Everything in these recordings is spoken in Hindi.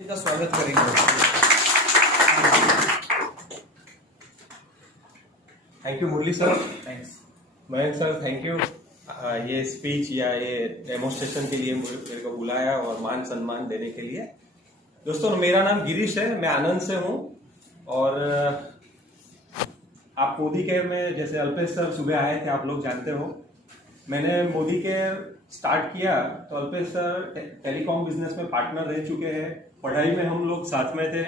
का स्वागत करेंगे। Thank you Murali sir. Thanks. Mayank sir thank you ये स्पीच या ये डेमोन्स्ट्रेशन के लिए मेरे को बुलाया और मान सम्मान देने के लिए। दोस्तों मेरा नाम गिरीश है, मैं आनंद से हूँ और आप मोदी केयर में जैसे अल्पेश सर सुबह आए थे, आप लोग जानते हो। मैंने मोदी केयर स्टार्ट किया तो अल्पेश सर टेलीकॉम बिजनेस में पार्टनर रह चुके हैं, पढ़ाई में हम लोग साथ में थे।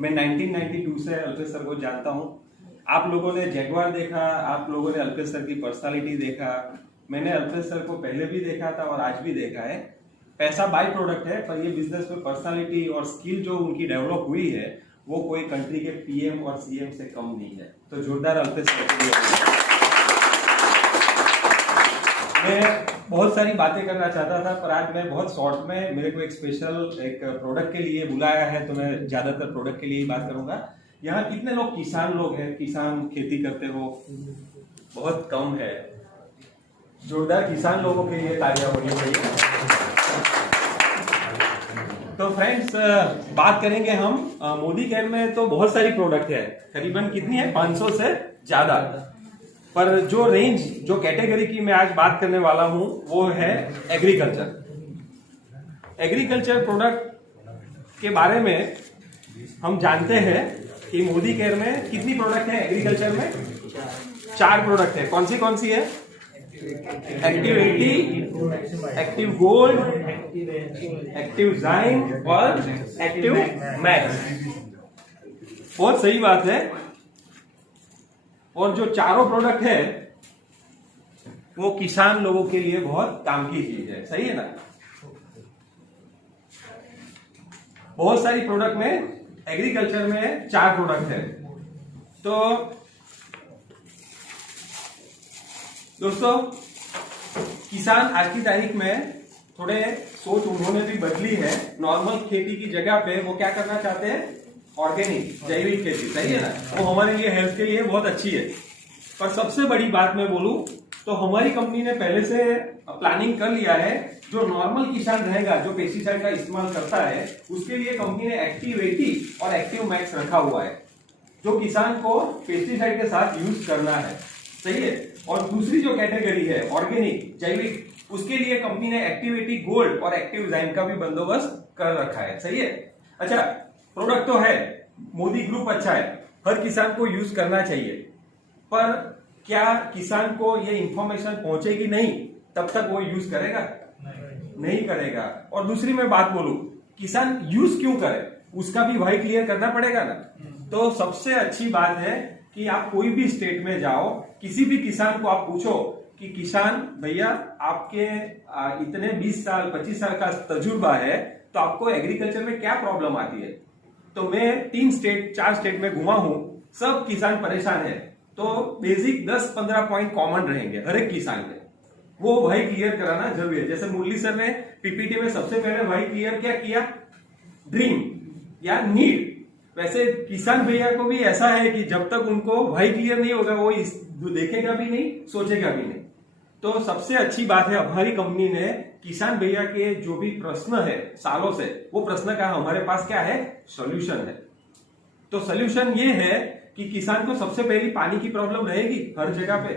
मैं 1992 से अल्पेश सर को जानता हूँ। आप लोगों ने जैगवार देखा, आप लोगों ने अल्पेश सर की पर्सनालिटी देखा, मैंने अल्पेश सर को पहले भी देखा था और आज भी देखा है। पैसा बाय प्रोडक्ट है, पर ये बिजनेस में पर्सनालिटी और स्किल जो उनकी डेवलप हुई है वो कोई कंट्री के पीएम और सीएम से कम नहीं है। तो जोरदार अल्पेश सर के लिए। मैं बहुत सारी बातें करना चाहता था, पर आज मैं बहुत शॉर्ट में, मेरे को एक स्पेशल एक प्रोडक्ट के लिए बुलाया है तो मैं ज्यादातर प्रोडक्ट के लिए ही बात करूंगा। यहाँ कितने लोग किसान लोग हैं, किसान खेती करते हो? बहुत कम है। जोरदार किसान लोगों के लिए तालियां होनी चाहिए। तो फ्रेंड्स बात करेंगे हम मोदी केयर में। तो बहुत सारी प्रोडक्ट है, करीबन कितनी है, 500 से ज्यादा। पर जो रेंज, जो कैटेगरी की मैं आज बात करने वाला हूं वो है एग्रीकल्चर। एग्रीकल्चर प्रोडक्ट के बारे में हम जानते हैं कि मोदी केयर में कितनी प्रोडक्ट है एग्रीकल्चर में? 4 प्रोडक्ट है। कौन सी है? एक्टिव 80, एक्टिव गोल्ड, एक्टिव जाइन और एक्टिव मैक्स। बहुत सही बात है। और जो चारों प्रोडक्ट है वो किसान लोगों के लिए बहुत काम की चीज है, सही है ना? बहुत सारी प्रोडक्ट में, एग्रीकल्चर में 4 प्रोडक्ट है। तो दोस्तों किसान आज की तारीख में थोड़े सोच उन्होंने भी बदली है। नॉर्मल खेती की जगह पे वो क्या करना चाहते हैं? ऑर्गेनिक, जैविक खेती, सही है ना? वो हमारे लिए, हेल्थ के लिए बहुत अच्छी है। पर सबसे बड़ी बात मैं बोलूं तो हमारी कंपनी ने पहले से प्लानिंग कर लिया है। जो नॉर्मल किसान रहेगा, जो पेस्टिसाइड का इस्तेमाल करता है, उसके लिए कंपनी ने एक्टिव 80 और एक्टिव मैक्स रखा हुआ है, जो किसान को पेस्टिसाइड के साथ यूज करना है, सही है। और दूसरी जो कैटेगरी है ऑर्गेनिक, जैविक, उसके लिए कंपनी ने एक्टिव 80 गोल्ड और एक्टिव जाइन का भी बंदोबस्त कर रखा है, सही है। अच्छा, प्रोडक्ट तो है, मोदी ग्रुप अच्छा है, हर किसान को यूज करना चाहिए। पर क्या किसान को ये इंफॉर्मेशन पहुंचेगी नहीं तब तक वो यूज करेगा? नहीं करेगा। और दूसरी मैं बात बोलूं, किसान यूज क्यों करे, उसका भी भाई क्लियर करना पड़ेगा ना। तो सबसे अच्छी बात है कि आप कोई भी स्टेट में जाओ, किसी भी किसान को आप पूछो कि किसान भैया आपके इतने 20 साल 25 साल का तजुर्बा है, तो आपको एग्रीकल्चर में क्या प्रॉब्लम आती है? तो मैं 4 स्टेट में घुमा हूं, सब किसान परेशान है। तो बेसिक 10-15 पॉइंट कॉमन रहेंगे हर एक किसान के, वो भाई क्लियर कराना जरूरी है। जैसे मुरली सर ने पीपीटी में सबसे पहले भाई क्लियर क्या किया? ड्रीम या नीड। वैसे किसान भैया को भी ऐसा है कि जब तक उनको भाई क्लियर नहीं होगा वो देखेगा भी नहीं, सोचेगा भी नहीं। तो सबसे अच्छी बात है, हमारी कंपनी ने किसान भैया के जो भी प्रश्न है सालों से, वो प्रश्न का हमारे पास क्या है? सॉल्यूशन है। तो सॉल्यूशन ये है कि किसान को सबसे पहली पानी की प्रॉब्लम रहेगी हर जगह पे,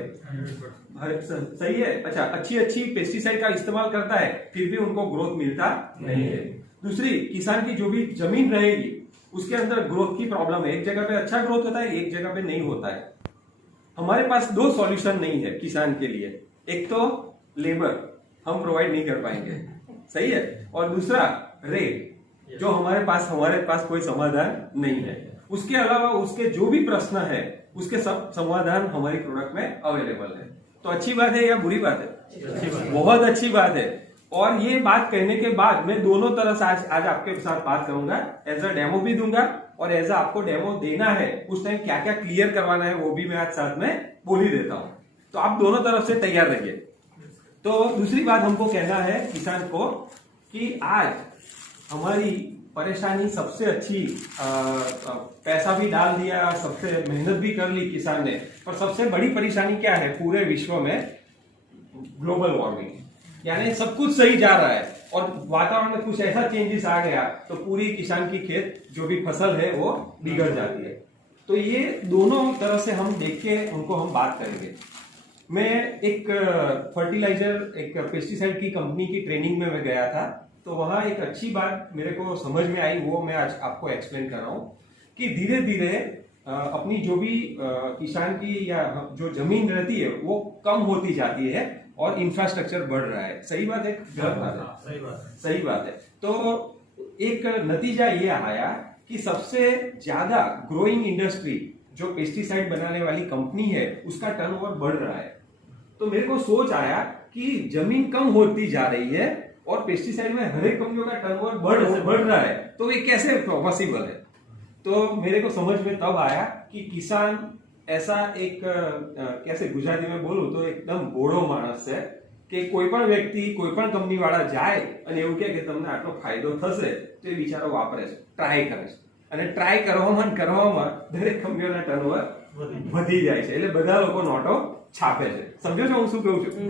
सही है। अच्छा, अच्छी पेस्टिसाइड का इस्तेमाल करता है, फिर भी उनको ग्रोथ मिलता नहीं है। दूसरी, किसान की जो भी जमीन रहेगी उसके अंदर ग्रोथ की प्रॉब्लम है। एक जगह पे अच्छा ग्रोथ होता है, एक जगह पे नहीं होता है। हमारे पास 2 सॉल्यूशन नहीं है किसान के लिए। एक तो लेबर हम प्रोवाइड नहीं कर पाएंगे, सही है। और दूसरा रेट, जो हमारे पास कोई समाधान नहीं है। उसके अलावा उसके जो भी प्रश्न है उसके सब समाधान हमारी प्रोडक्ट में अवेलेबल है। तो अच्छी बात है या बुरी बात है? बहुत अच्छी बात है। और ये बात कहने के बाद मैं दोनों तरह से आज आपके साथ बात करूंगा। एज अ डेमो भी दूंगा और एज अ आपको डेमो देना है उस टाइम क्या क्या क्लियर करवाना है वो भी मैं आज साथ में बोल ही देता हूं। तो आप दोनों तरफ से तैयार रहिए। तो दूसरी बात हमको कहना है किसान को कि आज हमारी परेशानी सबसे अच्छी, पैसा भी डाल दिया, सबसे मेहनत भी कर ली किसान ने, पर सबसे बड़ी परेशानी क्या है पूरे विश्व में? Global warming. यानी सब कुछ सही जा रहा है, और वातावरण में कुछ ऐसा चेंजेस आ गया तो पूरी किसान की खेत जो भी फसल है वो बिगड़ जाती है। तो ये दोनों तरह से हम देख के उनको हम बात करेंगे। मैं एक फर्टिलाइजर एक पेस्टिसाइड की कंपनी की ट्रेनिंग में मैं गया था, तो वहां एक अच्छी बात मेरे को समझ में आई, वो मैं आज आपको एक्सप्लेन कर रहा हूँ कि धीरे धीरे अपनी जो भी किसान की या जो जमीन रहती है वो कम होती जाती है और इंफ्रास्ट्रक्चर बढ़ रहा है। सही बात है, गलत बात है? सही बात है। तो एक नतीजा ये आया कि सबसे ज्यादा ग्रोइंग इंडस्ट्री जो पेस्टिसाइड बनाने वाली कंपनी है उसका टर्नओवर बढ़ रहा है। तो मेरे को सोच आया कि जमीन कम होती जा रही है और पेस्टिसाइड में हर एक कंपनियों का टर्नओवर बढ़ रहा है, तो ये कैसे पॉसिबल है? तो मेरे को समझ में तब आया कि किसान ऐसा एक कैसे गुजराती में बोलूं तो एकदम बोड़ो माणस है કે કોઈ પણ વ્યક્તિ કોઈ પણ કંપની વાળા જાય અને એવું કહે કે તમને આટલો ફાયદો થશે તો એ બિચારો વાપરે છે, ટ્રાય કરે છે, અને ટ્રાય કરવામાં દરેક કંપનીઓના ટર્નઓવર વધી જાય છે, એટલે બધા લોકો નોટો છાપે છે। સમજો છો હું શું કહું છું?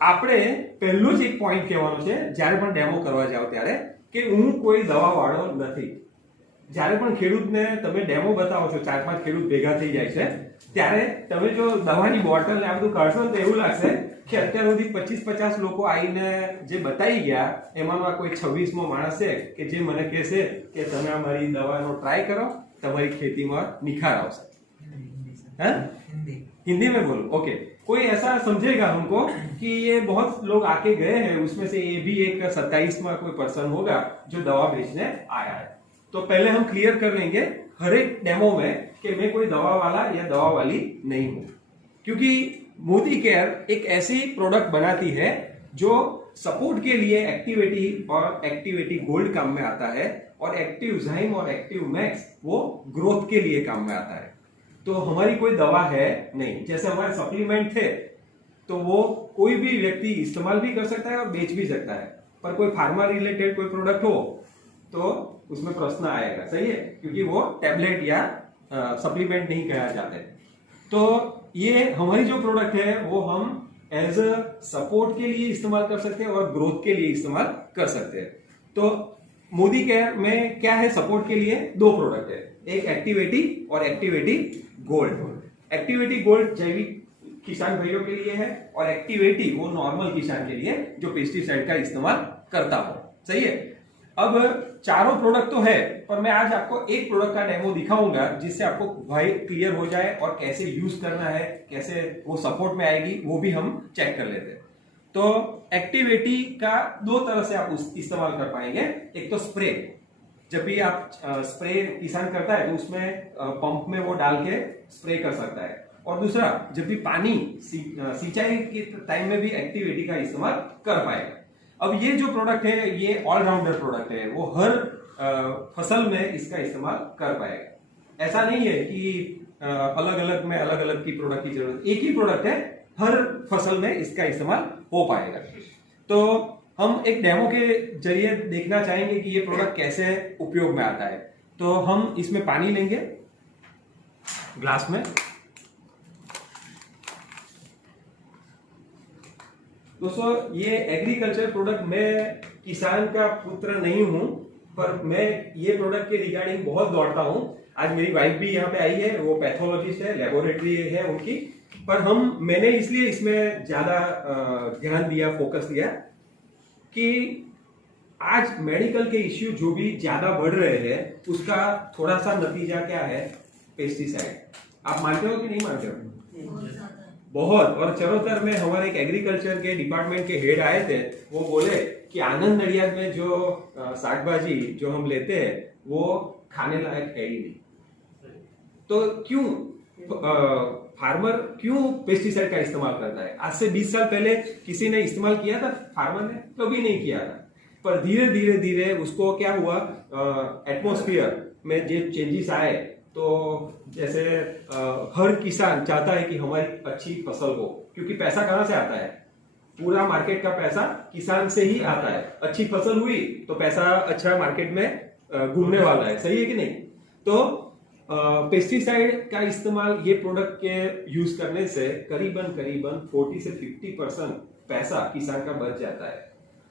આપણે પહેલું જ એક પોઈન્ટ કહેવાનો છે જ્યારે પણ ડેમો કરવા જાવ ત્યારે કે હું કોઈ દવા વાળો નથી। જ્યારે પણ ખેડૂતને તમે ડેમો બતાવો છો, 4-5 ખેડૂત ભેગા થઈ જાય છે, ત્યારે તમે જો દવાની બોટલ ને આ બધું કાઢશો તો એવું લાગશે કે અત્યાર સુધી 25-50 લોકો આવીને જે બતાવી ગયા એમાંનો આ કોઈ 26મો માણસ છે કે જે મને કહેશે કે તમે આ મારી દવાનો ટ્રાય કરો, તમારી ખેતીમાં નિખાર આવશે। हैं? हिंदी में बोलो, ओके। कोई ऐसा समझेगा हमको कि ये बहुत लोग आके गए हैं, उसमें से ये भी एक 27वां कोई पर्सन होगा जो दवा बेचने आया है। तो पहले हम क्लियर कर लेंगे हर एक डेमो में कि मैं कोई दवा वाला या दवा वाली नहीं हूं, क्योंकि मोदी केयर एक ऐसी प्रोडक्ट बनाती है जो सपोर्ट के लिए एक्टिविटी और एक्टिविटी गोल्ड काम में आता है, और एक्टिव ज़ाइम और एक्टिव मैक्स वो ग्रोथ के लिए काम में आता है। तो हमारी कोई दवा है नहीं। जैसे हमारे सप्लीमेंट थे तो वो कोई भी व्यक्ति इस्तेमाल भी कर सकता है और बेच भी सकता है, पर कोई फार्मा रिलेटेड कोई प्रोडक्ट हो तो उसमें प्रश्न आएगा, सही है, क्योंकि वो टैबलेट या सप्लीमेंट नहीं कहा जाते। तो ये हमारी जो प्रोडक्ट है वो हम एज अ सपोर्ट के लिए इस्तेमाल कर सकते हैं और ग्रोथ के लिए इस्तेमाल कर सकते हैं। तो मोदी केयर में क्या है? सपोर्ट के लिए 2 प्रोडक्ट है, एक एक्टिविटी और एक्टिविटी गोल्ड। एक्टिविटी गोल्ड जैविक किसान भाइयों के लिए है और एक्टिविटी वो नॉर्मल किसान के लिए जो पेस्टिसाइड का इस्तेमाल करता हो, सही है। अब चारों प्रोडक्ट तो है, पर मैं आज आपको एक प्रोडक्ट का डेमो दिखाऊंगा जिससे आपको भाई क्लियर हो जाए और कैसे यूज करना है, कैसे वो सपोर्ट में आएगी वो भी हम चेक कर लेते हैं। तो एक्टिविटी का 2 तरह से आप इस्तेमाल कर पाएंगे। एक तो स्प्रे, जब भी आप स्प्रे किसान करता है तो उसमें पंप में वो डाल के स्प्रे कर सकता है, और दूसरा जब भी पानी सिंचाई के टाइम में भी एक्टिविटी का इस्तेमाल कर पाएगा। अब ये जो प्रोडक्ट है ये ऑलराउंडर प्रोडक्ट है, वो हर फसल में इसका इस्तेमाल कर पाएगा। ऐसा नहीं है कि अलग अलग में अलग अलग की प्रोडक्ट की जरूरत, एक ही प्रोडक्ट है, हर फसल में इसका इस्तेमाल हो पाएगा। तो हम एक डेमो के जरिए देखना चाहेंगे कि ये प्रोडक्ट कैसे उपयोग में आता है। तो हम इसमें पानी लेंगे ग्लास में। दोस्तों ये एग्रीकल्चर प्रोडक्ट, मैं किसान का पुत्र नहीं हूं, पर मैं ये प्रोडक्ट के रिगार्डिंग बहुत दौड़ता हूं। आज मेरी वाइफ भी यहाँ पे आई है, वो पैथोलॉजिस्ट है, लेबोरेटरी है उनकी, पर मैंने इसलिए इसमें ज्यादा ध्यान दिया, फोकस दिया कि आज मेडिकल के इश्यू जो भी ज्यादा बढ़ रहे हैं उसका थोड़ा सा नतीजा क्या है? पेस्टिसाइड। आप मानते हो कि नहीं मानते हो? बहुत। और चरोतर में हमारे एक एग्रीकल्चर के डिपार्टमेंट के हेड आए थे, वो बोले कि आनंद नडियाद में जो शाकभाजी जो हम लेते हैं वो खाने लायक है ही नहीं। तो क्यों फार्मर क्यों पेस्टिसाइड का इस्तेमाल करता है? आज से 20 साल पहले किसी ने इस्तेमाल किया था? फार्मर ने कभी नहीं किया था, पर धीरे धीरे धीरे उसको क्या हुआ, एटमॉस्फेयर में जो चेंजेस आए, तो जैसे हर किसान चाहता है कि हमारी अच्छी फसल हो, क्योंकि पैसा कहां से आता है? पूरा मार्केट का पैसा किसान से ही आता है। अच्छी फसल हुई तो पैसा अच्छा मार्केट में घूमने वाला है, सही है कि नहीं? तो पेस्टिसाइड का इस्तेमाल ये प्रोडक्ट के यूज करने से करीबन 40 से 50% पैसा किसान का बच जाता है।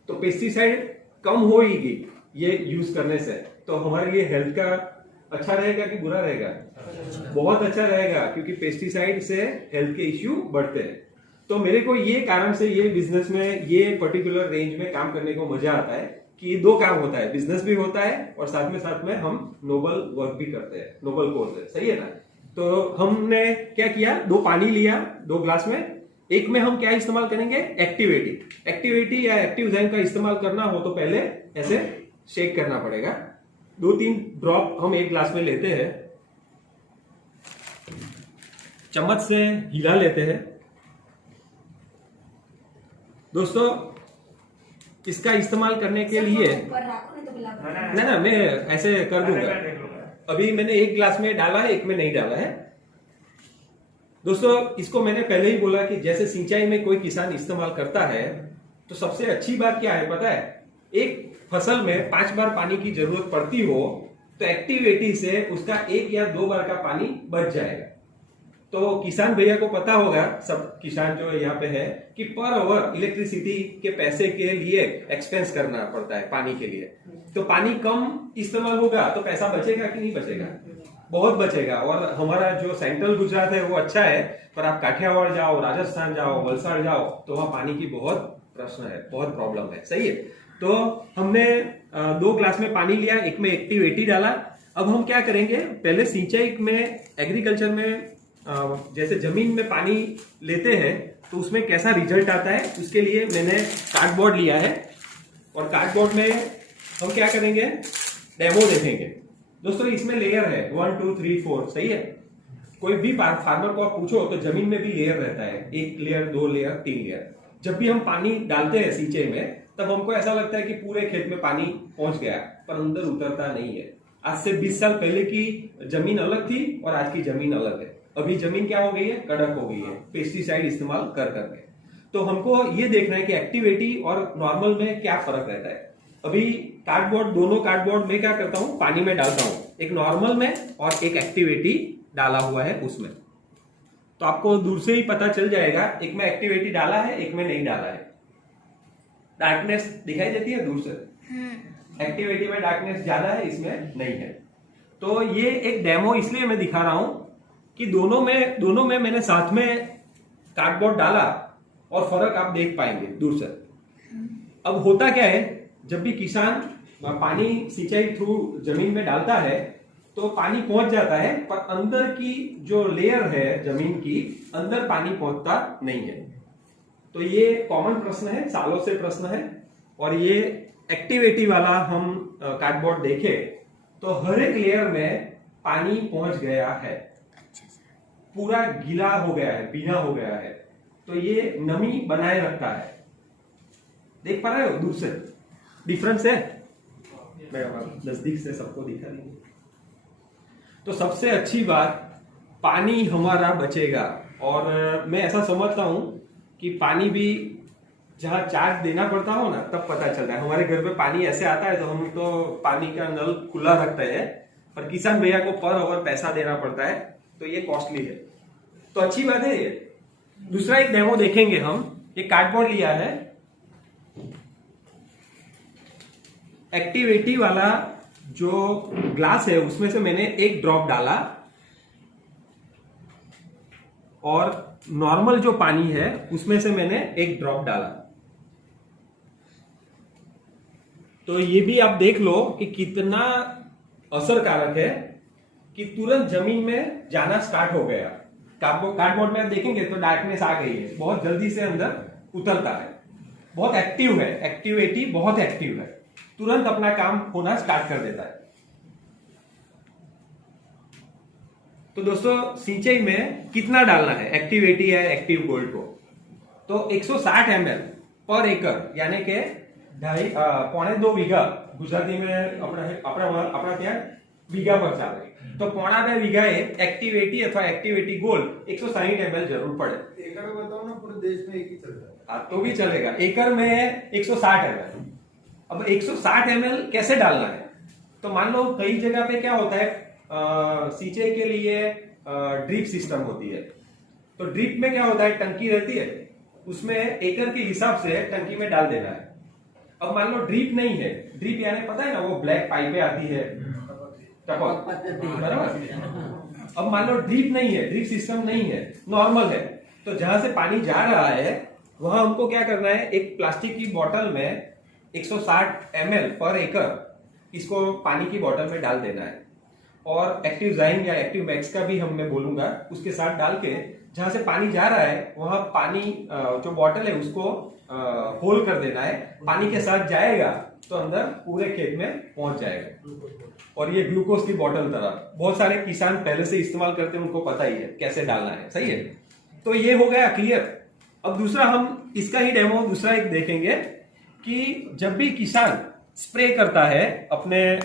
तो पेस्टिसाइड कम होगी ये यूज करने से, तो हमारे लिए हेल्थ का अच्छा रहेगा कि बुरा रहेगा? बहुत अच्छा रहेगा, क्योंकि पेस्टिसाइड से हेल्थ के इश्यू बढ़ते हैं। तो मेरे को ये कारण से ये बिजनेस में ये पर्टिकुलर रेंज में काम करने को मजा आता है कि दो काम होता है, बिजनेस भी होता है और साथ में हम नोबल वर्क भी करते हैं, नोबल कोर्स है, सही है ना। तो हमने क्या किया, 2 पानी लिया 2 ग्लास में, एक में हम क्या इस्तेमाल करेंगे, एक्टिविटी या एक्टिव जैम का इस्तेमाल करना हो तो पहले ऐसे शेक करना पड़ेगा। 2-3 ड्रॉप हम एक ग्लास में लेते हैं, चम्मच से हिला लेते हैं। दोस्तों इसका इस्तेमाल करने के लिए ना मैं ऐसे कर दूंगा। अभी मैंने एक ग्लास में डाला है, एक में नहीं डाला है। दोस्तों इसको मैंने पहले ही बोला कि जैसे सिंचाई में कोई किसान इस्तेमाल करता है तो सबसे अच्छी बात क्या है पता है, एक फसल में 5 बार पानी की जरूरत पड़ती हो तो एक्टिविटी से उसका 1 या 2 बार का पानी बच जाएगा। तो किसान भैया को पता होगा, सब किसान जो यहाँ पे है, कि पर आवर इलेक्ट्रिसिटी के पैसे के लिए एक्सपेंस करना पड़ता है पानी के लिए। तो पानी कम इस्तेमाल होगा तो पैसा बचेगा कि नहीं बचेगा? बहुत बचेगा। और हमारा जो सेंट्रल गुजरात है वो अच्छा है, पर आप काठियावाड़ जाओ, राजस्थान जाओ, वलसाड़ जाओ तो वहां पानी की बहुत प्रश्न है, बहुत प्रॉब्लम है, सही है। तो हमने 2 ग्लास में पानी लिया, एक में एक्टिव 80 डाला। अब हम क्या करेंगे, पहले सिंचाई में, एग्रीकल्चर में जैसे जमीन में पानी लेते हैं तो उसमें कैसा रिजल्ट आता है उसके लिए मैंने कार्डबोर्ड लिया है, और कार्डबोर्ड में हम क्या करेंगे, डेमो देखेंगे। दोस्तों इसमें लेयर है 1 2 3 4, सही है। कोई भी फार्मर को आप पूछो तो जमीन में भी लेयर रहता है, 1 लेयर 2 लेयर 3 लेयर। जब भी हम पानी डालते हैं सिंचाई में तब हमको ऐसा लगता है कि पूरे खेत में पानी पहुंच गया, पर अंदर उतरता नहीं है। आज से 20 साल पहले की जमीन अलग थी और आज की जमीन अलग है। अभी जमीन क्या हो गई है, कड़क हो गई है, पेस्टिसाइड इस्तेमाल कर करके। तो हमको ये देखना है कि एक्टिविटी और नॉर्मल में क्या फर्क रहता है। अभी कार्डबोर्ड, दोनों कार्डबोर्ड में क्या करता हूं, पानी में डालता हूं, एक नॉर्मल में और एक एक्टिविटी डाला हुआ है उसमें। तो आपको दूर से ही पता चल जाएगा, एक में एक्टिविटी डाला है, एक में नहीं डाला है। डार्कनेस दिखाई देती है दूर से, एक्टिविटी में डार्कनेस ज्यादा है, इसमें नहीं है। तो ये एक डेमो इसलिए मैं दिखा रहा हूं कि दोनों में मैंने साथ में कार्डबोर्ड डाला और फर्क आप देख पाएंगे दूर से। अब होता क्या है, जब भी किसान पानी सिंचाई थ्रू जमीन में डालता है तो पानी पहुंच जाता है, पर अंदर की जो लेयर है जमीन की, अंदर पानी पहुंचता नहीं है। तो ये कॉमन प्रश्न है, सालों से प्रश्न है। और ये एक्टिविटी वाला हम कार्डबोर्ड देखे तो हर एक लेयर में पानी पहुंच गया है, पूरा गीला हो गया है, भीना हो गया है। तो ये नमी बनाए रखता है। देख पा रहे हो दूर से डिफरेंस है, मैं नजदीक से सबको दिखा देंगे। तो सबसे अच्छी बात, पानी हमारा बचेगा। और मैं ऐसा समझता हूं कि पानी भी जहां चार्ज देना पड़ता हो ना तब पता चलता है। हमारे घर पे पानी ऐसे आता है तो हम तो पानी का नल खुला रखते हैं, पर किसान भैया को पर आवर पैसा देना पड़ता है, तो ये कॉस्टली है। तो अच्छी बात है ये। दूसरा एक डेमो देखेंगे हम। ये कार्डबोर्ड लिया है, एक्टिविटी वाला जो ग्लास है उसमें से मैंने 1 ड्रॉप डाला, और नॉर्मल जो पानी है उसमें से मैंने 1 ड्रॉप डाला। तो ये भी आप देख लो कि कितना असरकारक है कि तुरंत जमीन में जाना स्टार्ट हो गया। कार्डबोर्ड में आप देखेंगे तो डार्कनेस आ गई है, बहुत जल्दी से अंदर उतरता है, बहुत एक्टिव है, एक्टिविटी बहुत एक्टिव है, तुरंत अपना काम होना स्टार्ट कर देता है। तो दोस्तों सिंचाई में कितना डालना है एक्टिविटी या एक्टिव गोल्ड को, तो 160 ml पर एकड़, यानी के 2.5 વીઘા, ગુજરાતી में अपना ત્યાં વીઘા પર ચાલે, तो 2.5 વીઘાએ एक्टिविटी अथवा एक्टिविटी गोल्ड 160 ml जरूर पड़े। एकड़ में बताओ ना, पूरे देश में एक ही चल रहा है। हाँ तो भी चलेगा, एकड़ में 160 ml। अब 160 ml कैसे डालना है, तो मान लो कई जगह पे क्या होता है, सिंचाई के लिए ड्रिप सिस्टम होती है। तो ड्रिप में क्या होता है, टंकी रहती है, उसमें एकड़ के हिसाब से टंकी में डाल देना है। अब मान लो ड्रिप नहीं है, ड्रिप यानी पता है ना वो ब्लैक पाइपें आती है, टपक, बराबर। अब मान लो ड्रिप नहीं है, ड्रिप सिस्टम नहीं है, नॉर्मल है, तो जहां से पानी जा रहा है वहां हमको क्या करना है, एक प्लास्टिक की बोतल में 160 ml पर एकड़ इसको पानी की बोतल में डाल देना है, और एक्टिव जाइन या एक्टिव मैक्स का भी मैं बोलूंगा, उसके साथ डाल के जहां से पानी जा रहा है वहां पानी जो बोतल है उसको होल कर देना है, पानी के साथ जाएगा तो अंदर पूरे खेत में पहुंच जाएगा। और ये ग्लूकोज की बोतल तरह बहुत सारे किसान पहले से इस्तेमाल करते हैं, उनको पता ही है कैसे डालना है, सही है। तो ये हो गया क्लियर। अब दूसरा हम इसका ही डेमो दूसरा एक देखेंगे कि जब भी किसान स्प्रे करता है अपने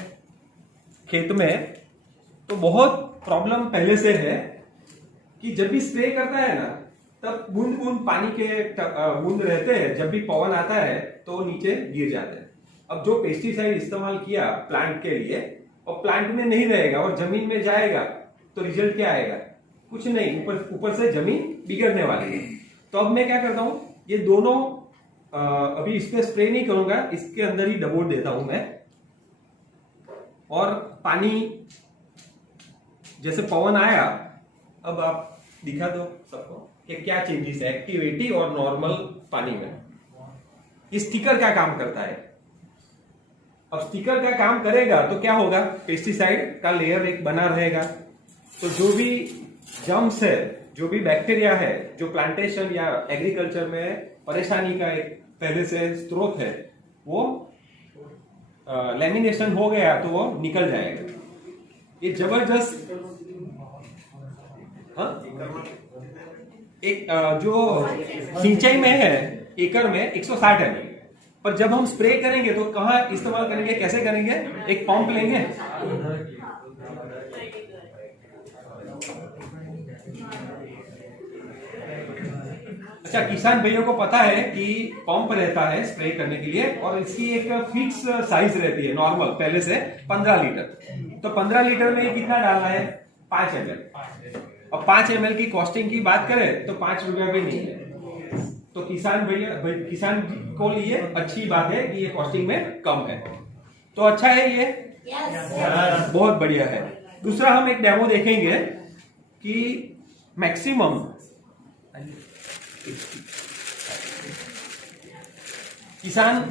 खेत में, तो बहुत प्रॉब्लम पहले से है कि जब भी स्प्रे करता है ना तब बूंद बूंद पानी के बूंद रहते हैं, जब भी पवन आता है तो नीचे गिर जाते हैं। अब जो पेस्टिसाइड इस्तेमाल किया प्लांट के लिए और प्लांट में नहीं रहेगा और जमीन में जाएगा तो रिजल्ट क्या आएगा, कुछ नहीं, ऊपर से जमीन बिगड़ने वाली है। तो अब मैं क्या करता हूं, ये दोनों अभी इस पे स्प्रे नहीं करूंगा, इसके अंदर ही डबोल देता हूं मैं, और पानी जैसे पवन आया, अब आप दिखा दो सबको कि क्या चेंजेस है एक्टिव 80 और नॉर्मल पानी में। इस स्टिकर क्या काम करता है, अब स्टिकर का काम करेगा तो क्या होगा, पेस्टिसाइड का लेयर एक बना रहेगा, तो जो भी जर्म्स है, जो भी बैक्टीरिया है, जो प्लांटेशन या एग्रीकल्चर में परेशानी का एक पहले से स्रोत है, वो लेमिनेशन हो गया तो वो निकल जाएगा। ये जबरदस्त एक जो सिंचाई में है एकड़ में 160 ml, पर जब हम स्प्रे करेंगे तो कहाँ इस्तेमाल करेंगे, कैसे करेंगे, एक पंप लेंगे, अच्छा किसान भाइयों को पता है कि पंप रहता है स्प्रे करने के लिए, और इसकी एक फिक्स साइज रहती है नॉर्मल पहले से 15 लीटर। तो 15 लीटर में कितना डालना है, 5 ml। अब 5 ml की कॉस्टिंग की बात करें तो 5 रुपया भी नहीं है, तो किसान किसान को लिए अच्छी बात है कि ये कॉस्टिंग में कम है, तो अच्छा है ये, बहुत बढ़िया है। दूसरा हम एक डेमो देखेंगे कि मैक्सिमम किसान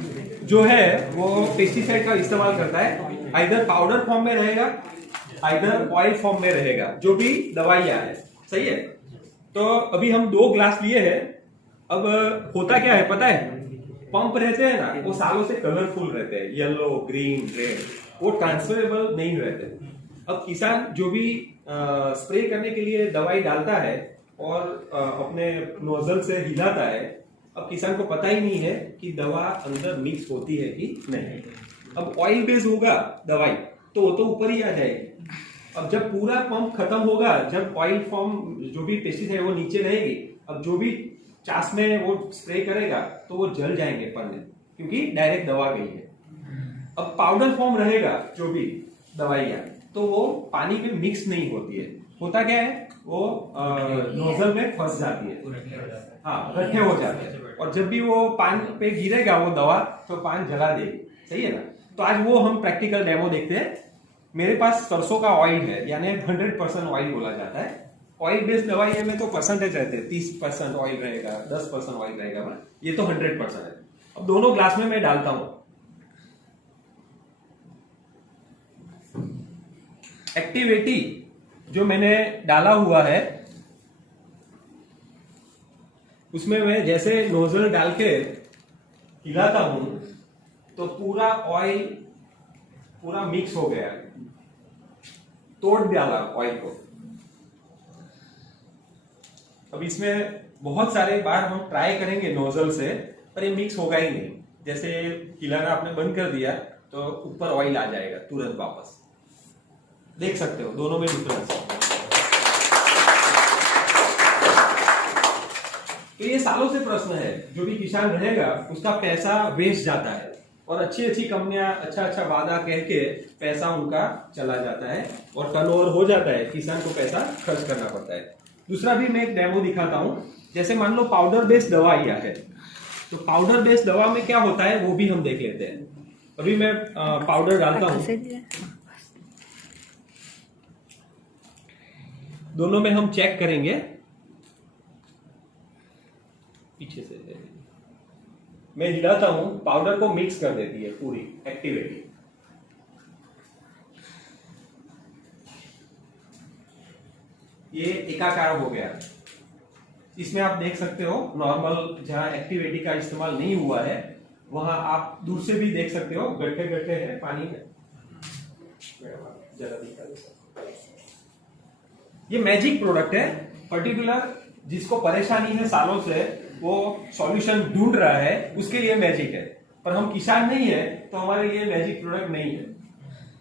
जो है वो पेस्टिसाइड का इस्तेमाल करता है, आइदर पाउडर फॉर्म में रहेगा, आइदर ऑयल फॉर्म में रहेगा, जो भी दवाइयां है, सही है। तो अभी हम 2 ग्लास लिए हैं। अब होता क्या है पता है, पंप रहते हैं ना वो सालों से कलरफुल रहते हैं, येलो, ग्रीन, रेड, वो ट्रांसफरेबल नहीं रहते। अब किसान जो भी स्प्रे करने के लिए दवाई डालता है और अपने नोजल से हिलाता है, अब किसान को पता ही नहीं है कि दवा अंदर मिक्स होती है कि नहीं। अब ऑयल बेस होगा दवाई तो वो तो ऊपर ही आ जाएगी। अब जब पूरा पंप खत्म होगा, जब ऑयल फॉर्म जो भी पेस्टिसाइड है वो नीचे रहेगी, अब जो भी चास में वो स्प्रे करेगा तो वो जल जाएंगे पन्ने, क्योंकि डायरेक्ट दवा गई है। अब पाउडर फॉर्म रहेगा जो भी दवाइयां, तो वो पानी में मिक्स नहीं होती है, होता क्या है वो नोजल में फंस जाती है, हाँ गड्ढे हो जाते हैं, और जब भी वो पान पे गिरेगा वो दवा तो पान जला देगी, सही है ना। तो आज वो हम प्रैक्टिकल डेमो देखते हैं। मेरे पास सरसों का ऑयल है, यानी 100% ऑयल बोला जाता है। ऑयल बेस्ड दवाई में तो परसेंटेज रहते हैं, 30% ऑयल रहेगा, 10% ऑयल रहेगा, ये तो 100% है। अब दोनों ग्लास में मैं डालता हूं। एक्टिविटी जो मैंने डाला हुआ है उसमें मैं जैसे नोजल डाल के हिलाता हूं तो पूरा ऑयल पूरा मिक्स हो गया, तोड़ डाला ऑयल को। अब इसमें बहुत सारे बार हम ट्राई करेंगे नोजल से, पर ये मिक्स होगा ही नहीं। जैसे हिलाना आपने बंद कर दिया तो ऊपर ऑयल आ जाएगा तुरंत वापस, देख सकते हो दोनों में डिफरेंस। तो ये सालों से प्रश्न है, जो भी किसान रहेगा उसका पैसा वेस्ट जाता है, और अच्छी अच्छी कंपनियां अच्छा वादा कह के पैसा उनका चला जाता है और टर्नओवर हो जाता है, किसान को पैसा खर्च करना पड़ता है। दूसरा भी मैं एक डेमो दिखाता हूं। जैसे मान लो पाउडर बेस्ड दवाइयां है, तो पाउडर बेस्ड दवा में क्या होता है वो भी हम देख लेते हैं। अभी मैं पाउडर डालता हूं, दोनों में हम चेक करेंगे। पीछे से मैं हिलाता हूं, पाउडर को मिक्स कर देती है पूरी एक्टिविटी। ये एकाकार हो गया। इसमें आप देख सकते हो नॉर्मल जहां एक्टिविटी का इस्तेमाल नहीं हुआ है वहां आप दूर से भी देख सकते हो गड्ढे गड्ढे है पानी में। जरा दिखा दो। ये मैजिक प्रोडक्ट है, पर्टिकुलर जिसको परेशानी है सालों से, वो सॉल्यूशन ढूंढ रहा है, उसके लिए मैजिक है। पर हम किसान नहीं है तो हमारे लिए मैजिक प्रोडक्ट नहीं है,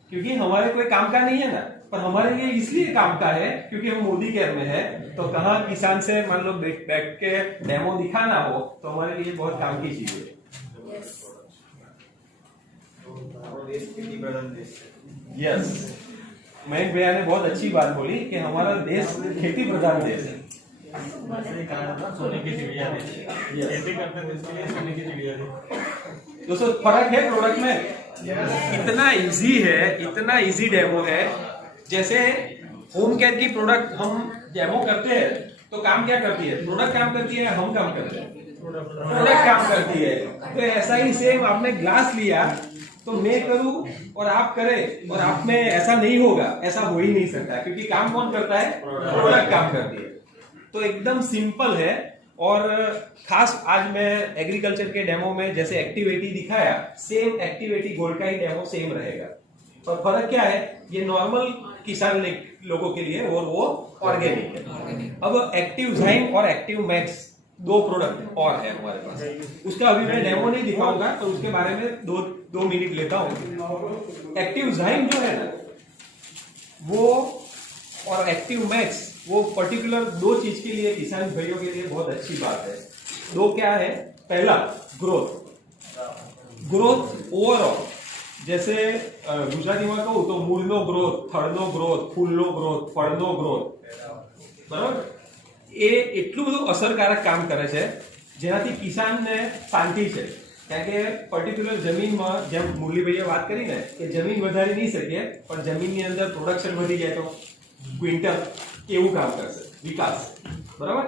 क्योंकि हमारे कोई काम का नहीं है ना। पर हमारे लिए इसलिए काम का है क्योंकि हम मोदी केयर में है, तो कहाँ किसान से मान लो बैठ के डेमो दिखाना हो तो हमारे लिए बहुत काम की चीज है। यस, मयंक भैया ने बहुत अच्छी बात बोली कि हमारा देश खेती प्रधान देश है। सोने की चिड़िया है, खेती करते हैं इसके लिए सोने की चिड़िया है। दोस्तों फर्क है प्रोडक्ट में। इतना इजी है, इतना इजी डेमो है। जैसे होम केयर की प्रोडक्ट हम डेमो करते हैं तो काम क्या करती है? प्रोडक्ट काम करती है, हम काम करते हैं, प्रोडक्ट काम करती है। तो ऐसा ही सेम आपने ग्लास लिया तो मैं करूं और आप करें और आप में ऐसा नहीं होगा, ऐसा हो ही नहीं सकता, क्योंकि काम कौन करता है? प्रोडक्ट काम करती है। तो एकदम सिंपल है। और खास आज मैं एग्रीकल्चर के डेमो में जैसे एक्टिविटी दिखाया, सेम एक्टिविटी गोल्ड का ही डेमो सेम रहेगा। पर फर्क क्या है? ये नॉर्मल किसान लोगों के लिए और वो ऑर्गेनिक है। अब एक्टिव ज़ाइम और एक्टिव मैक्स दो प्रोडक्ट और है हमारे पास। उसका अभी मैं डेमो नहीं दिखाऊंगा, तो उसके बारे में दो मिनट लेता हूं। एक्टिव ज़ाइम जो है ना वो और एक्टिव मैक्स, वो पर्टिकुलर दो चीज के लिए किसान भाइयों के लिए बहुत अच्छी बात है। दो क्या है? पहला ग्रोथ ओवरऑल, जैसे गुजराती में कहूं तो मूळનો ग्रोथ, થડનો ગ્રોથ, ફૂલનો ગ્રોથ, ફળનો ગ્રોથ, બરાબર? એ એટલું બધું અસરકારક કામ કરે છે જેનાથી કિસાનને શાંતિ છે। કારણ કે પર્ટિક્યુલર જમીનમાં જેમ મુરલીભાઈએ વાત કરી ને કે જમીન વધારી નહીં શકીએ, પણ જમીનની અંદર પ્રોડક્શન વધી જાય તો ક્વિન્ટલ કેવું કામ કરશે? વિકાસ, બરાબર?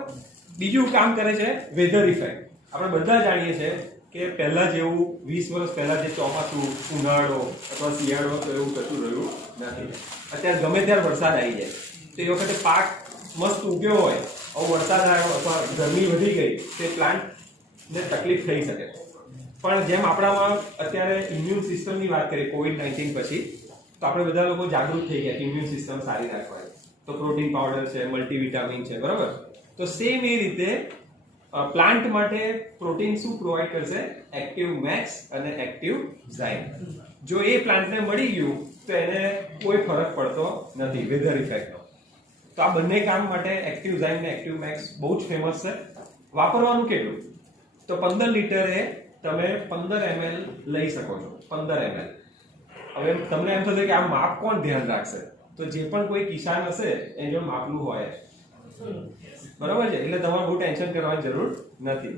બીજું કામ કરે છે વેધર ઇફેક્ટ। આપણે બધા જાણીએ છીએ કે પહેલા જેવું 20 વર્ષ પહેલા જે ચોમાસું, ઉનાળો અથવા શિયાળો તો એવું કશું રહ્યું નથી। અત્યારે ગમે ત્યારે વરસાદ આવી જાય તો એ વખતે પાક મસ્ત ઉગ્યો હોય, હવે વરસાદ આવ્યો અથવા ગરમી વધી ગઈ તો પ્લાન્ટને તકલીફ થઈ શકે। પણ જેમ આપણામાં અત્યારે ઇમ્યુન સિસ્ટમની વાત કરીએ કોવિડ-19 પછી, તો આપણે બધા લોકો જાગૃત થઈ ગયા કે ઇમ્યુન સિસ્ટમ સારી રાખવાની, તો પ્રોટીન પાવડર છે, મલ્ટીવિટામિન છે, બરાબર? તો સેમ એ રીતે પ્લાન્ટ માટે પ્રોટીન શું પ્રોવાઈડ કરશે? એક્ટિવ મેક્સ અને એક્ટિવ ઝાઇમ। જો એ પ્લાન્ટને મળી ગયું તો એને કોઈ ફરક પડતો નથી વેધર ઇફેક્ટનો। તો આ બંને કામ માટે એક્ટિવ ઝાઇમ ને એક્ટિવ મેક્સ બહુ જ ફેમસ છે। વાપરવાનું કેટલું? તો 15 લીટરે તમે 15 ml લઈ શકો છો, 15 ml। હવે તમને એમ થશે કે આ માપ કોણ ધ્યાન રાખશે? તો જે પણ કોઈ કિસાન હશે એ જો માપલું હોય, બરાબર છે, એટલે તમારે બહુ ટેન્શન કરવાની જરૂર નથી,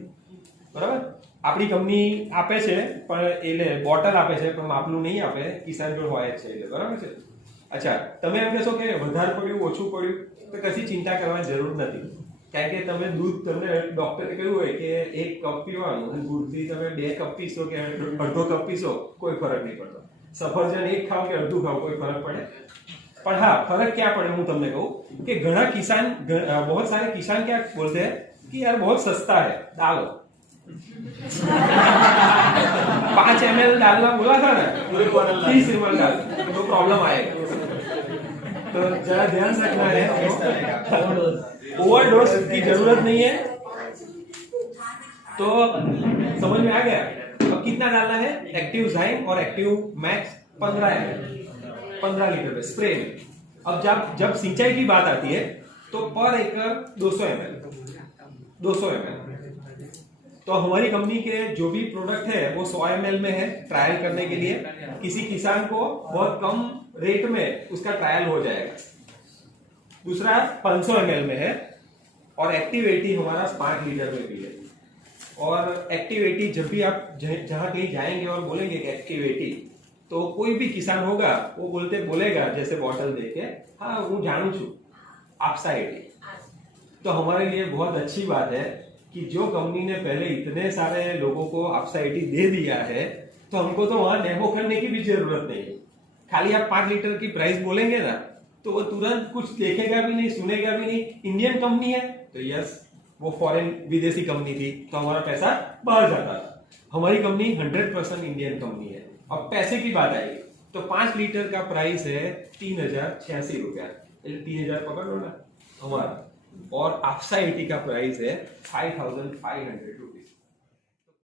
બરાબર? આપણી કંપની આપે છે પણ એટલે બોટલ આપે છે પણ માપનું નહીં આપે, કિસાન જોડ હોય જ છે એટલે, બરાબર છે? અચ્છા, તમે એમ કહેશો કે વધારે પડ્યું ઓછું પડ્યું, તો કશી ચિંતા કરવાની જરૂર નથી। કારણ કે તમે દૂધ, તમને ડોક્ટરે કહ્યું હોય કે 1 કપ પીવાનું અને દૂધથી તમે 2 કપ પીશો કે અડધો કપ પીશો, કોઈ ફરક નહીં પડતો। સફરજન 1 ખાઓ કે અડધું ખાઓ, કોઈ ફરક પડે? पर हाँ, फर्क क्या पड़े હું તમને કહું કે ઘણા કિસાન, बहुत सारे किसान क्या बोलते हैं कि यार बहुत सस्ता है, डालो 5 ml डालना बोला था ना, 30 ml डाल तो प्रॉब्लम आएगा। तो जरा ध्यान रखना है, ओवरडोज की जरूरत नहीं है। तो समझ में आ गया? अब कितना डालना है? एक्टिव ज़ाइम और एक्टिव मैक्स 15 ml, 15 लीटर में स्प्रे में। अब जब सिंचाई की बात आती है तो पर एकड़ 200 ml। तो हमारी कंपनी के जो भी प्रोडक्ट है वो 100 ml में है, ट्रायल करने के लिए। किसी किसान को बहुत कम रेट में उसका ट्रायल हो जाएगा। दूसरा 500 ml में है और एक्टिव 80 हमारा 5 लीटर में भी है। और एक्टिविटी जब भी आप जहां कहीं जाएंगे और बोलेंगे कि एक्टिविटी, तो कोई भी किसान होगा वो बोलेगा जैसे बॉटल देके, हाँ वो जानू छू ऑप्साइटी। तो हमारे लिए बहुत अच्छी बात है कि जो कंपनी ने पहले इतने सारे लोगों को ऑप्साइटी दे दिया है, तो हमको तो वहां डेमो करने की भी जरूरत नहीं। खाली आप 5 लीटर की प्राइस बोलेंगे ना, तो वो तुरंत कुछ देखेगा भी नहीं, सुनेगा भी नहीं। इंडियन कंपनी है तो यस, वो फॉरेन विदेशी कंपनी थी तो हमारा पैसा बाहर जाता था। हमारी कंपनी 100% इंडियन कंपनी है। अब पैसे की बात आई तो 5 लीटर का प्राइस है 3086 रुपया, 3000 पकड़ लो ना हमारा, और ऑप्साइटी का प्राइस है 5500 रुपया।